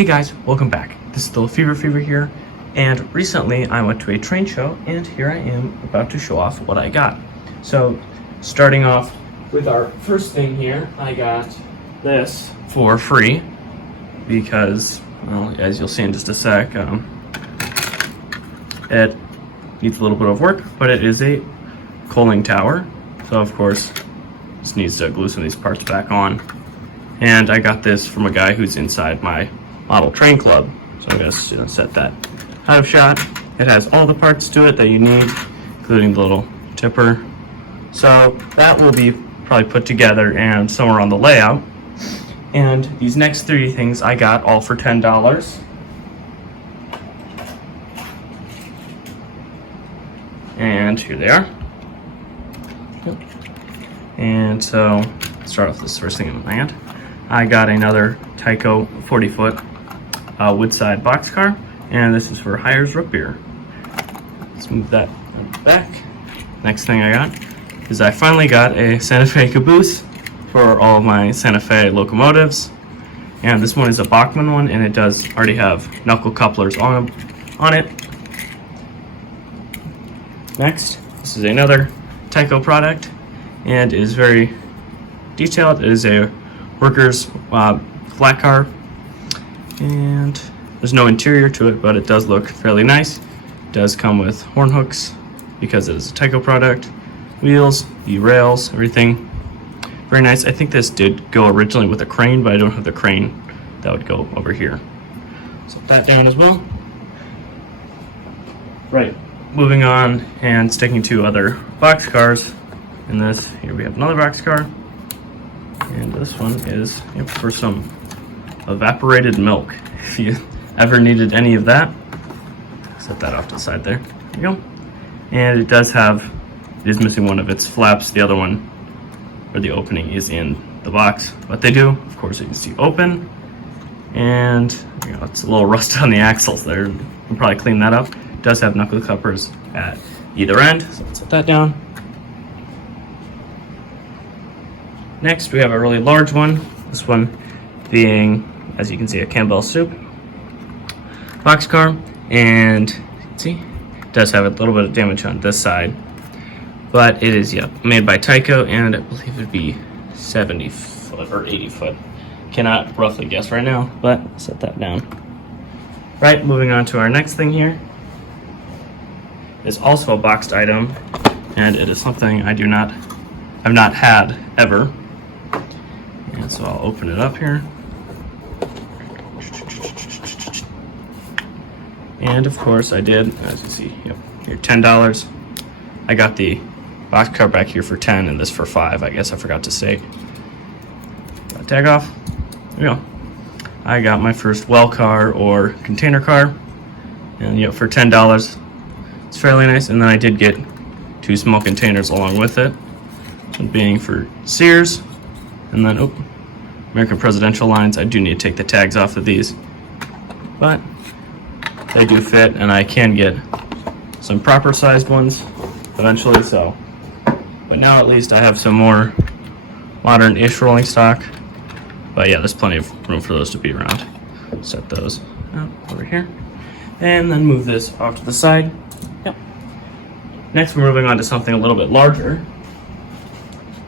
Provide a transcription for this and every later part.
Hey guys, welcome back. This is the Fever here, and recently I went to a train show, and here I am about to show off what I got. So, starting off with our first thing here, I got this for free because, well, as you'll see in just a sec, it needs a little bit of work, but it is a coaling tower. So of course, just needs to glue some of these parts back on. And I got this from a guy who's inside my model train club. So I'm gonna set that out of shot. It has all the parts to it that you need, including the little tipper. So that will be probably put together and somewhere on the layout. And these next three things I got all for $10. And here they are. And so, let's start off this first thing in my hand. I got another Tyco 40-foot woodside boxcar, and this is for Hires Root Beer. Let's move that back. Next thing I got is I finally got a Santa Fe Caboose for all of my Santa Fe locomotives. And this one is a Bachmann one, and it does already have knuckle couplers on it. Next, this is another Tyco product, and it is very detailed. It is a worker's flat car, and there's no interior to it, but it does look fairly nice. It does come with horn hooks because it is a Tyco product, wheels, the rails, everything. Very nice. I think this did go originally with a crane, but I don't have the crane that would go over here. Set that down as well. Right, moving on and sticking to other box cars. In this, here we have another box car. And this one is for some evaporated milk. If you ever needed any of that, set that off to the side there. There you go. And it is missing one of its flaps. The other one, or the opening, is in the box. But they do, of course, you can see open. And it's a little rust on the axles there. You can probably clean that up. It does have knuckle cuppers at either end. So let's set that down. Next, we have a really large one. This one being, as you can see, a Campbell soup boxcar, and see, it does have a little bit of damage on this side, but it is made by Tyco, and I believe it'd be 70 foot or 80 foot. Cannot roughly guess right now, but set that down. Right, moving on to our next thing here is also a boxed item, and it is something I've not had ever. And so I'll open it up here. And of course I did, as you see, here $10. I got the boxcar back here for 10 and this for 5. I guess I forgot to say. Tag off. There you go. I got my first well car or container car, and for $10. It's fairly nice. And then I did get 2 small containers along with it. One being for Sears, and then American Presidential lines. I do need to take the tags off of these, but they do fit, and I can get some proper sized ones eventually. So, but now at least I have some more modern-ish rolling stock. But yeah, there's plenty of room for those to be around. Set those out over here, and then move this off to the side. Next, we're moving on to something a little bit larger.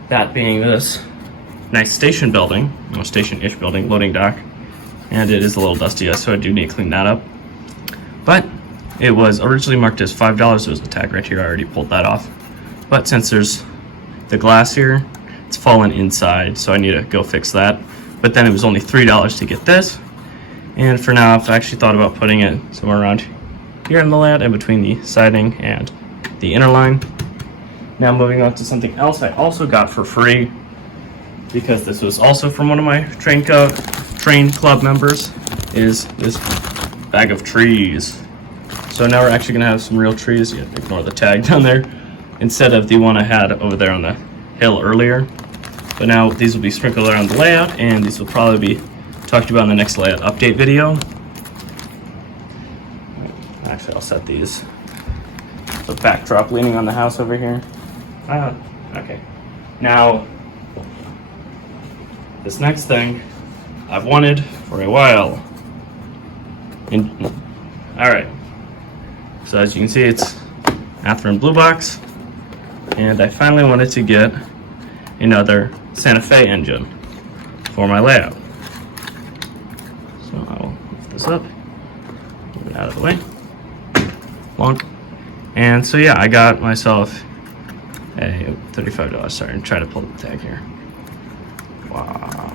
That being this nice station building, station-ish building, loading dock. And it is a little dusty, so I do need to clean that up. But it was originally marked as $5. There's a tag right here. I already pulled that off. But since there's the glass here, it's fallen inside, so I need to go fix that. But then it was only $3 to get this. And for now, I've actually thought about putting it somewhere around here in the layout, in between the siding and the inner line. Now moving on to something else I also got for free, because this was also from one of my train club members, is this bag of trees. So now we're actually gonna have some real trees. You ignore the tag down there, instead of the one I had over there on the hill earlier. But now these will be sprinkled around the layout, and these will probably be talked about in the next layout update video. Actually, I'll set these. The backdrop leaning on the house over here. Okay. Now, this next thing I've wanted for a while. All right. So as you can see, it's Athearn blue box, and I finally wanted to get another Santa Fe engine for my layout. So I'll lift this up, move it out of the way. And so yeah, I got myself a $35. Sorry, and try to pull the tag here. Wow,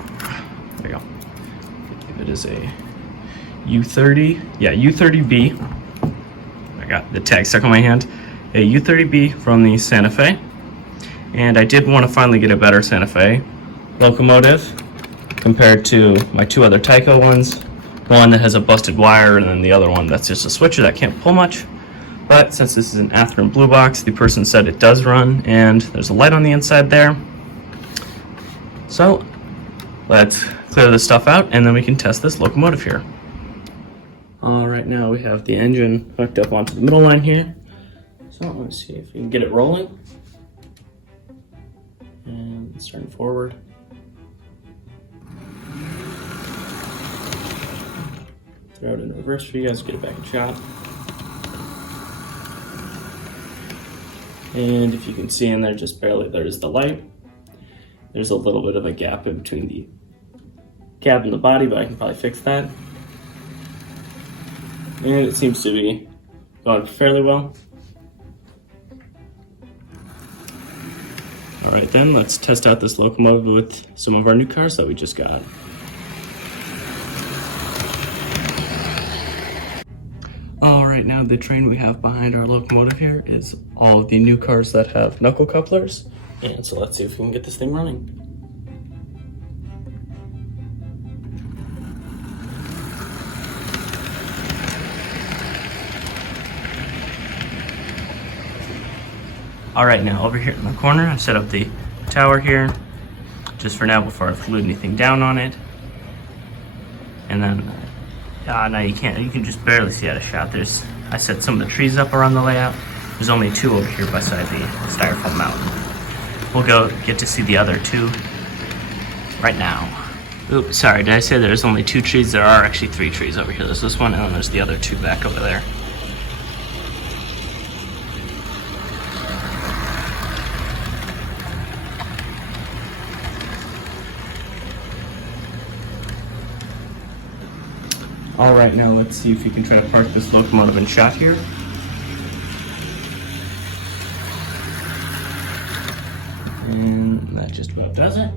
there you go. It is a U30-B. I got the tag stuck on my hand. A U30-B from the Santa Fe, and I did want to finally get a better Santa Fe locomotive compared to my two other Tyco ones. One that has a busted wire, and then the other one that's just a switcher that can't pull much. But since this is an Athearn blue box, the person said it does run, and there's a light on the inside there. So let's clear this stuff out, and then we can test this locomotive here. All right, now we have the engine hooked up onto the middle line here. So let's see if we can get it rolling. And it's starting forward. Throw it in reverse for you guys to get it back in shot. And if you can see in there, just barely, there's the light. There's a little bit of a gap in between the cab and the body, but I can probably fix that. And it seems to be going fairly well. All right then, let's test out this locomotive with some of our new cars that we just got. All right, now the train we have behind our locomotive here is all of the new cars that have knuckle couplers. And so let's see if we can get this thing running. All right, now over here in the corner, I set up the tower here, just for now before I fluid anything down on it. And then, now you can just barely see out of shot. I set some of the trees up around the layout. There's only two over here beside the styrofoam mountain. We'll go get to see the other two right now. Oops, sorry, did I say there's only two trees? There are actually three trees over here. There's this one, and then there's the other two back over there. All right, now let's see if you can try to park this locomotive in shot here. And that just about does it.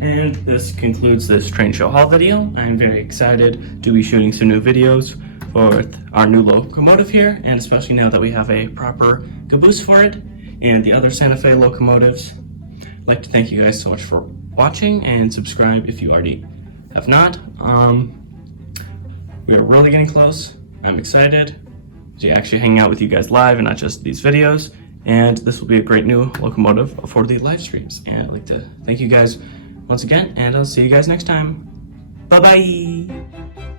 And this concludes this Trainshow Haul video. I'm very excited to be shooting some new videos for our new locomotive here, and especially now that we have a proper caboose for it and the other Santa Fe locomotives. I'd like to thank you guys so much for watching, and subscribe if you already have not. We are really getting close. I'm excited to actually hang out with you guys live and not just these videos. And this will be a great new locomotive for the live streams. And I'd like to thank you guys once again, and I'll see you guys next time. Bye-bye.